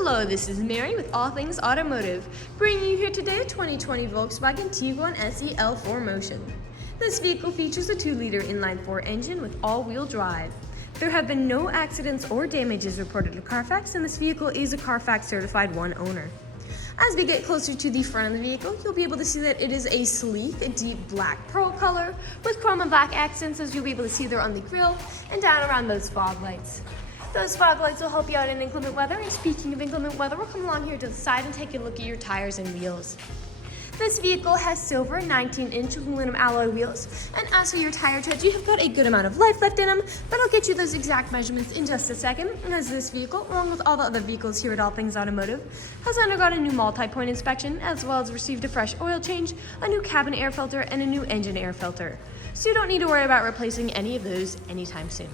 Hello, this is Mary with All Things Automotive, bringing you here today a 2020 Volkswagen Tiguan SEL4 Motion. This vehicle features a 2-liter inline-4 engine with all-wheel drive. There have been no accidents or damages reported to CARFAX, and this vehicle is a CARFAX certified one owner. As we get closer to the front of the vehicle, you'll be able to see that it is a sleek, deep black pearl color with chrome and black accents, as you'll be able to see there on the grille and down around those fog lights. Those fog lights will help you out in inclement weather, and speaking of inclement weather, we'll come along here to the side and take a look at your tires and wheels. This vehicle has silver 19-inch aluminum alloy wheels, and as for your tire treads, you have got a good amount of life left in them, but I'll get you those exact measurements in just a second, as this vehicle, along with all the other vehicles here at All Things Automotive, has undergone a new multi-point inspection, as well as received a fresh oil change, a new cabin air filter, and a new engine air filter. So you don't need to worry about replacing any of those anytime soon.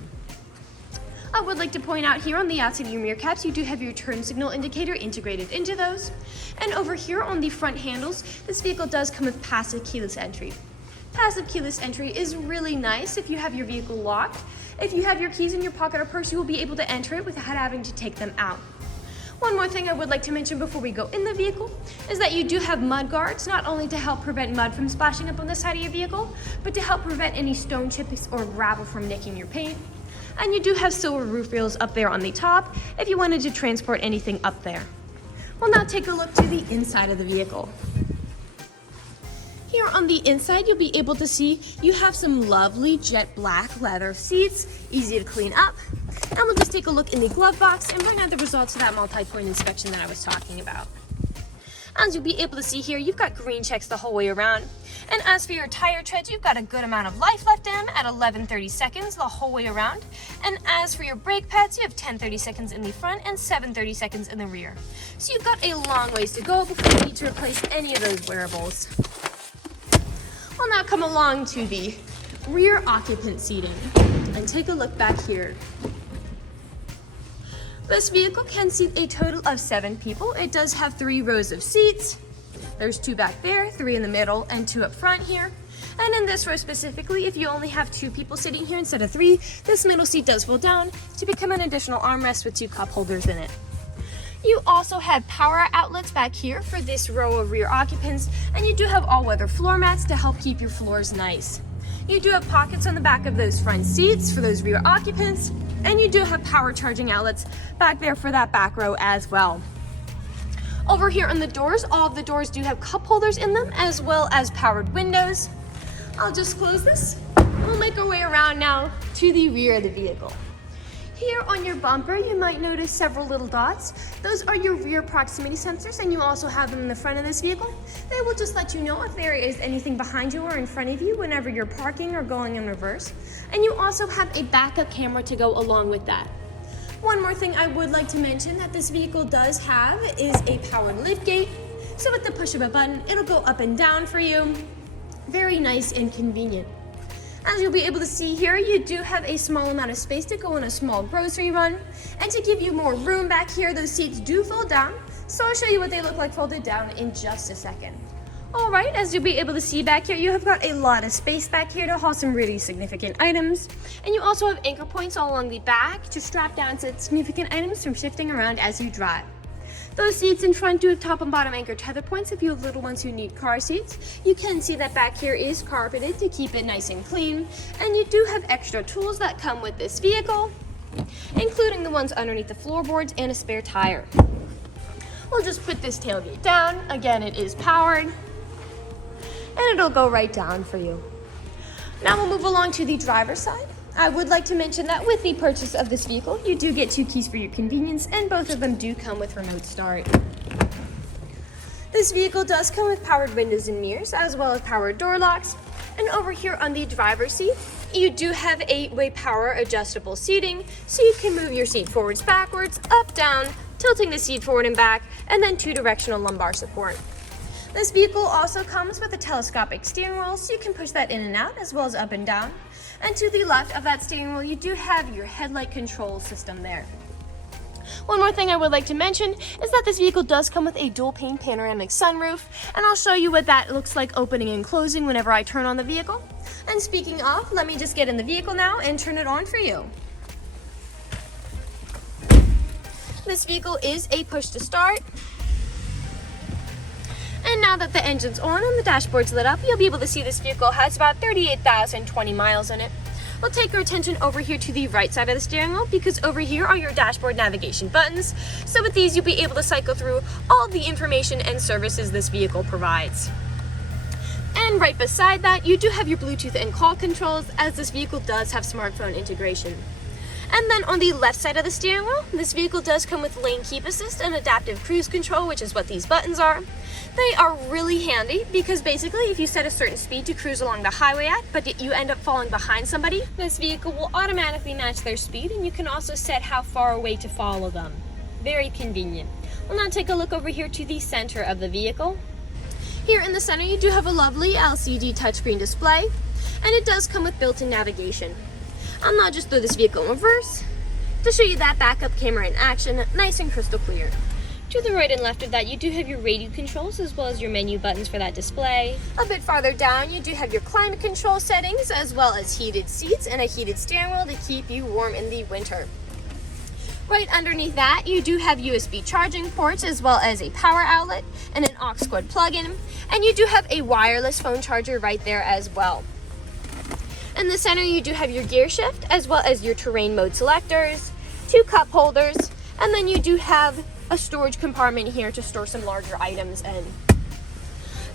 I would like to point out here on the outside of your mirror caps, you do have your turn signal indicator integrated into those. And over here on the front handles, this vehicle does come with passive keyless entry. Passive keyless entry is really nice if you have your vehicle locked. If you have your keys in your pocket or purse, you will be able to enter it without having to take them out. One more thing I would like to mention before we go in the vehicle is that you do have mud guards, not only to help prevent mud from splashing up on the side of your vehicle, but to help prevent any stone chips or gravel from nicking your paint. And you do have silver roof rails up there on the top if you wanted to transport anything up there. We'll now take a look to the inside of the vehicle. Here on the inside, you'll be able to see you have some lovely jet black leather seats, easy to clean up. And we'll just take a look in the glove box and bring out the results of that multi-point inspection that I was talking about. As you'll be able to see here, you've got green checks the whole way around. And as for your tire treads, you've got a good amount of life left in them at 11 seconds the whole way around. And as for your brake pads, you have 10 seconds in the front and 7 seconds in the rear. So you've got a long ways to go before you need to replace any of those wearables. We'll now come along to the rear occupant seating and take a look back here. This vehicle can seat a total of 7 people. It does have 3 rows of seats. There's 2 back there, 3 in the middle, and 2 up front here. And in this row specifically, if you only have 2 people sitting here instead of 3, this middle seat does fold down to become an additional armrest with 2 cup holders in it. You also have power outlets back here for this row of rear occupants, and you do have all-weather floor mats to help keep your floors nice. You do have pockets on the back of those front seats for those rear occupants, and you do have power charging outlets back there for that back row as well. Over here on the doors, all of the doors do have cup holders in them, as well as powered windows. I'll just close this. We'll make our way around now to the rear of the vehicle. Here on your bumper, you might notice several little dots. Those are your rear proximity sensors, and you also have them in the front of this vehicle. They will just let you know if there is anything behind you or in front of you whenever you're parking or going in reverse. And you also have a backup camera to go along with that. One more thing I would like to mention that this vehicle does have is a powered liftgate. So with the push of a button, it'll go up and down for you. Very nice and convenient. As you'll be able to see here, you do have a small amount of space to go on a small grocery run. And to give you more room back here, those seats do fold down. So I'll show you what they look like folded down in just a second. All right, as you'll be able to see back here, you have got a lot of space back here to haul some really significant items. And you also have anchor points all along the back to strap down significant items from shifting around as you drive. Those seats in front do have top and bottom anchor tether points if you have little ones who need car seats. You can see that back here is carpeted to keep it nice and clean. And you do have extra tools that come with this vehicle, including the ones underneath the floorboards and a spare tire. We'll just put this tailgate down. Again, it is powered, and it'll go right down for you. Now we'll move along to the driver's side. I would like to mention that with the purchase of this vehicle, you do get 2 keys for your convenience, and both of them do come with remote start. This vehicle does come with powered windows and mirrors, as well as powered door locks. And over here on the driver's seat, you do have 8-way power adjustable seating, so you can move your seat forwards, backwards, up, down, tilting the seat forward and back, and then 2-directional lumbar support. This vehicle also comes with a telescopic steering wheel, so you can push that in and out as well as up and down. And to the left of that steering wheel, you do have your headlight control system there. One more thing I would like to mention is that this vehicle does come with a dual pane panoramic sunroof, and I'll show you what that looks like opening and closing whenever I turn on the vehicle. And speaking of, let me just get in the vehicle now and turn it on for you. This vehicle is a push to start. And now that the engine's on and the dashboard's lit up, you'll be able to see this vehicle has about 38,020 miles on it. We'll take our attention over here to the right side of the steering wheel, because over here are your dashboard navigation buttons. So with these, you'll be able to cycle through all the information and services this vehicle provides. And right beside that, you do have your Bluetooth and call controls, as this vehicle does have smartphone integration. And then on the left side of the steering wheel, this vehicle does come with lane keep assist and adaptive cruise control, which is what these buttons are. They are really handy because basically if you set a certain speed to cruise along the highway at, but you end up falling behind somebody, this vehicle will automatically match their speed, and you can also set how far away to follow them. Very convenient. We'll now take a look over here to the center of the vehicle. Here in the center, you do have a lovely LCD touchscreen display, and it does come with built-in navigation. I'll now just throw this vehicle in reverse to show you that backup camera in action, nice and crystal clear. To the right and left of that, you do have your radio controls as well as your menu buttons for that display. A bit farther down, you do have your climate control settings as well as heated seats and a heated steering wheel to keep you warm in the winter. Right underneath that, you do have USB charging ports as well as a power outlet and an aux cord plug-in, and you do have a wireless phone charger right there as well. In the center, you do have your gear shift as well as your terrain mode selectors, 2 cup holders, and then you do have a storage compartment here to store some larger items in.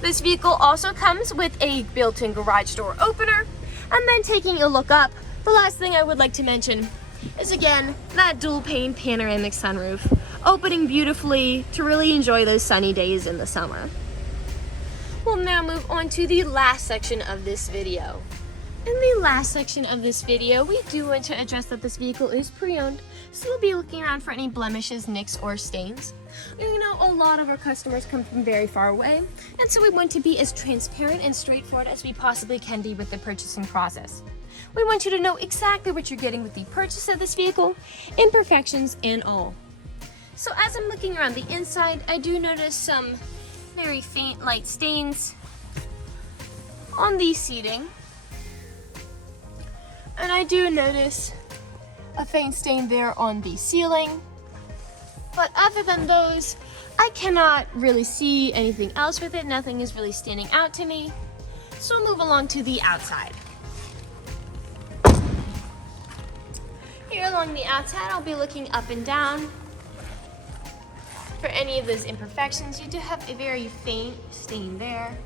This vehicle also comes with a built-in garage door opener. And then taking a look up, the last thing I would like to mention is again that dual pane panoramic sunroof, opening beautifully to really enjoy those sunny days in the summer. We'll now move on to the last section of this video. In the last section of this video, we do want to address that this vehicle is pre-owned, so we'll be looking around for any blemishes, nicks, or stains. You know, a lot of our customers come from very far away, and so we want to be as transparent and straightforward as we possibly can be with the purchasing process. We want you to know exactly what you're getting with the purchase of this vehicle, imperfections and all. So as I'm looking around the inside, I do notice some very faint light stains on the seating. And I do notice a faint stain there on the ceiling. But other than those, I cannot really see anything else with it. Nothing is really standing out to me. So we'll move along to the outside. Here along the outside, I'll be looking up and down for any of those imperfections. You do have a very faint stain there.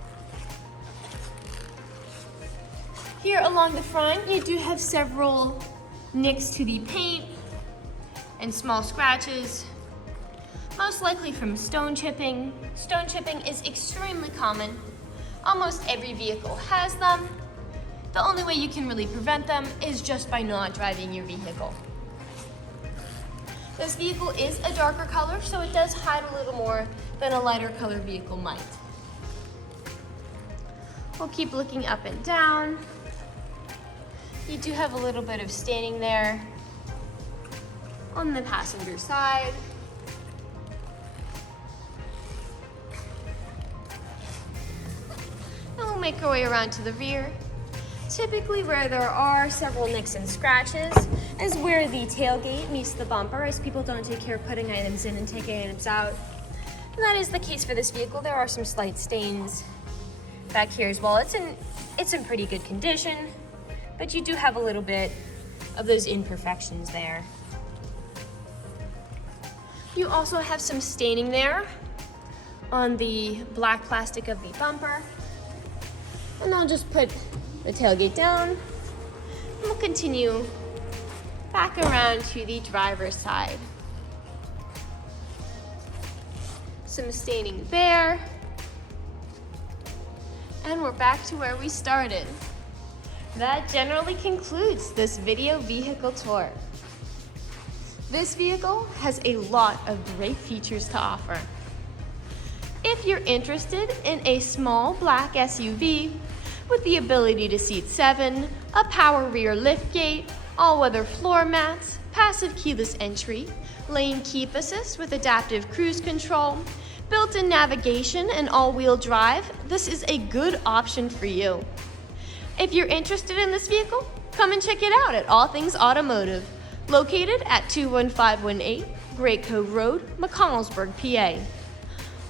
Here along the front, you do have several nicks to the paint and small scratches, most likely from stone chipping. Stone chipping is extremely common. Almost every vehicle has them. The only way you can really prevent them is just by not driving your vehicle. This vehicle is a darker color, so it does hide a little more than a lighter color vehicle might. We'll keep looking up and down. You do have a little bit of staining there on the passenger side. And we'll make our way around to the rear. Typically where there are several nicks and scratches is where the tailgate meets the bumper, as people don't take care of putting items in and taking items out. And that is the case for this vehicle. There are some slight stains back here as well. It's in pretty good condition, but you do have a little bit of those imperfections there. You also have some staining there on the black plastic of the bumper. And I'll just put the tailgate down, and we'll continue back around to the driver's side. Some staining there, and we're back to where we started. That generally concludes this video vehicle tour. This vehicle has a lot of great features to offer. If you're interested in a small black SUV with the ability to seat 7, a power rear liftgate, all-weather floor mats, passive keyless entry, lane keep assist with adaptive cruise control, built-in navigation and all-wheel drive, this is a good option for you. If you're interested in this vehicle, come and check it out at All Things Automotive, located at 21518 Great Cove Road, McConnellsburg, PA.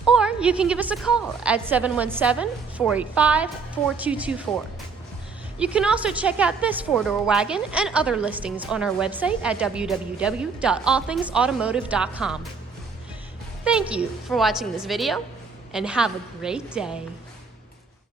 Or you can give us a call at 717-485-4224. You can also check out this four-door wagon and other listings on our website at www.allthingsautomotive.com. Thank you for watching this video, and have a great day.